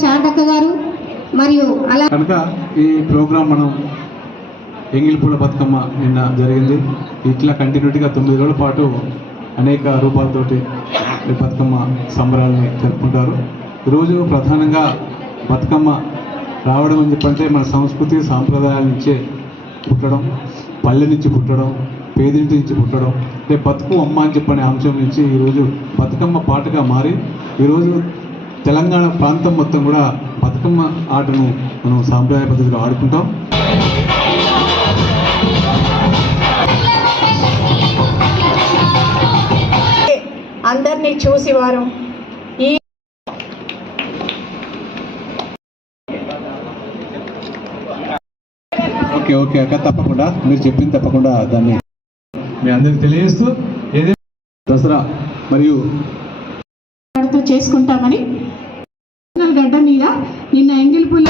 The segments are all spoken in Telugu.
శాంతక్క గారు మరియు అలా కనుక ఈ ప్రోగ్రాం మనం ఎంగిలిపూల బతుకమ్మ నిన్న జరిగింది. ఇట్లా కంటిన్యూటీగా 9 రోజుల పాటు అనేక రూపాలతోటి బతుకమ్మ సంబరాలని జరుపుకుంటారు. ఈరోజు ప్రధానంగా బతుకమ్మ రావడం అని చెప్పంటే మన సంస్కృతి సాంప్రదాయాల నుంచే పుట్టడం, పల్లె నుంచి పుట్టడం, పేదింటి నుంచి పుట్టడం, అంటే బతుకు అమ్మ అని చెప్పనే అంశం నుంచి ఈరోజు బతుకమ్మ పాటగా మారి ఈరోజు తెలంగాణ ప్రాంతం మొత్తం కూడా బతుకమ్మ ఆటను మనం సాంప్రదాయ పద్ధతిలో ఆడుకుంటాం. అందరినీ చూసి వారు ఈ ఓకే ఓకే అక్క, తప్పకుండా మీరు చెప్పింది తప్పకుండా దాన్ని మీ అందరికి తెలియజేస్తూ ఏదైనా దసరా మరియు చేసుకుంటామని గడ్డ మీద నిన్న ఎంగిలిపూల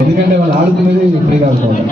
ఎందుకంటే వాళ్ళు ఆడుకునేది ఫ్రీగా ఆడుకోవాలి.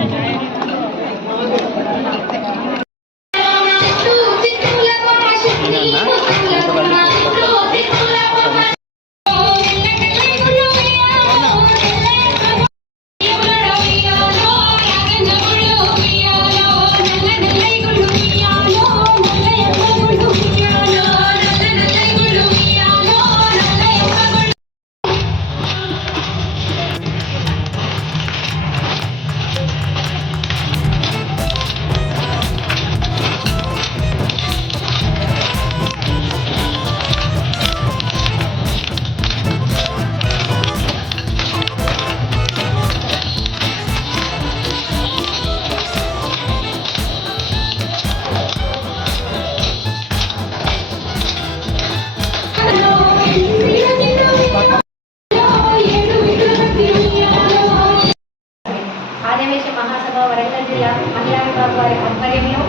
మహాసభ వరంగల్ జిల్లా మహిళా విభాగం వారి ఆధ్వర్యంలో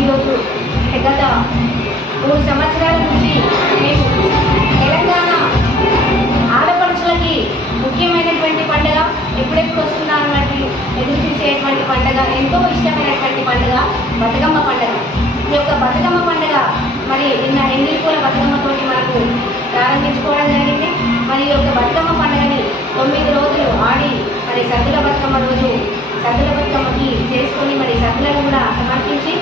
ఈరోజు గత 3 సంవత్సరాల నుంచి మేము తెలంగాణ ఆడపడుచులకి ముఖ్యమైనటువంటి పండుగ, ఎప్పుడెప్పుడు వస్తున్నారన్నట్టు ఎదురు చూసేటువంటి పండుగ, ఎంతో ఇష్టమైనటువంటి పండుగ బతుకమ్మ పండుగ. ఈ యొక్క బతుకమ్మ పండుగ మరి నిన్న ఎంగిలిపూల బతుకమ్మతోటి మనకు ప్రారంభించుకోవడం జరిగింది. మరి ఈ యొక్క బతుకమ్మ పండుగని 9 రోజులు ఆడి మరి సద్దుల బతుకమ్మ రోజు సద్దుల బతుకమ్మకి చేసుకొని మరి సద్దులను కూడా సమర్పించి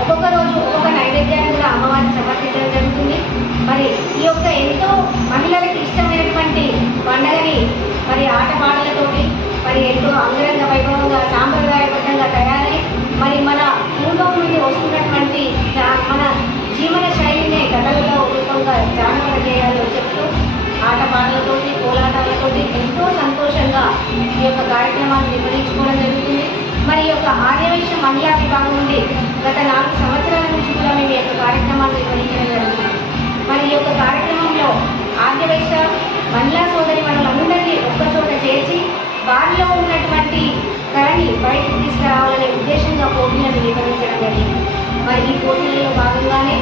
ఒక్కొక్క రోజు ఒక్కొక్క నైవేద్యాన్ని కూడా అమ్మవారిని సమర్పించడం జరుగుతుంది. మరి ఈ యొక్క ఎంతో మహిళలకు ఇష్టమైనటువంటి పండుగని మరి ఆటపాటలతోటి మరి ఎంతో అంగరంగ వైభవంగా సాంప్రదాయబద్ధంగా తయారై మరి మన పూర్వం నుండి వస్తున్నటువంటి మన జీవన శైలినే కథలలో రూపంగా జానపద గేయాలు చెప్తూ ఆటపాటలతోటి కోలాటాలతోటి ఎంతో సంతోషంగా ఈ యొక్క కార్యక్రమాన్ని నిర్వహించుకోవడం జరుగుతుంది. మరి ఈ యొక్క ఆర్యవైశ్య మహిళా విభాగం నుండి గత 4 సంవత్సరాల నుంచి కూడా మేము ఈ యొక్క కార్యక్రమాన్ని నిర్వహించడం జరుగుతుంది. మరి ఈ యొక్క కార్యక్రమంలో ఆర్యవైశ్య మహిళా సోదరి మనులందరినీ ఒక్కచోట చేర్చి వారిలో ఉన్నటువంటి కళని బయటకు తీసుకురావాలనే ఉద్దేశంగా పోటీలను నిర్వహించడం జరిగింది. మరి ఈ పోటీలలో భాగంగానే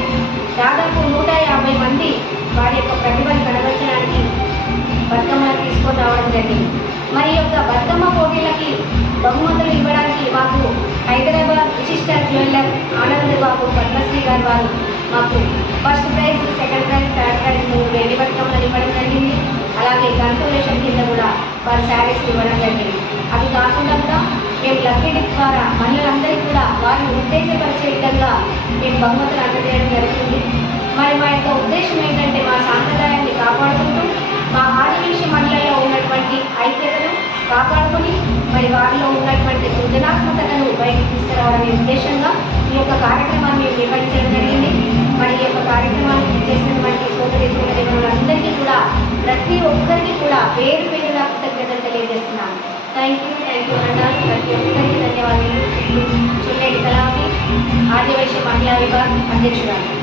దాదాపు 150 మంది వారి యొక్క ప్రతిభను కనబరచడానికి బతుకమ్మను తీసుకొని రావడం జరిగింది. మరి యొక్క బతుకమ్మ పోటీలకి బహుమతులు ఇవ్వడానికి మాకు హైదరాబాద్ విశిష్ట జ్యువెల్లర్ ఆనంద్ బాబు పద్మశ్రీ గారు వారు మాకు first prize, second prize, third prize వెండి బతుకమ్మలు ఇవ్వడం జరిగింది. అలాగే కన్సోలేషన్ కింద కూడా వారి శారీస్ ఇవ్వడం జరిగింది. అవి కాకుండా కూడా మేము లక్కీ డిప్ ద్వారా మహిళలందరికీ కూడా వారిని ఉత్తేజపరిచే విధంగా మేము బహుమతులు అందజేయడం జరుగుతుంది. మరి మా యొక్క ఉద్దేశం ఏంటంటే మా సాంప్రదాయాన్ని కాపాడుకుంటూ మా ఆదివాసీ మండలంలో ఉన్నటువంటి ఐక్యతను కాపాడుకొని మరి వారిలో ఉన్నటువంటి సృజనాత్మకతను బయటకు తీసుకురావాలనే ఉద్దేశంగా ఈ యొక్క కార్యక్రమాన్ని మేము నిర్వహించడం జరిగింది. మరి ఈ యొక్క కార్యక్రమాన్ని చేసినటువంటి సోదరులందరికీ కూడా ప్రతి ఒక్కరికి కూడా పేరు పేరుగా కృతజ్ఞతలు తెలియజేస్తున్నాను. థ్యాంక్ యూ అన్నారు. ప్రతి ఒక్కరికి ధన్యవాదాలు. చుల్లేటి కళావతి ఆదివాసీ మహిళా విభాగం అధ్యక్షురాలు.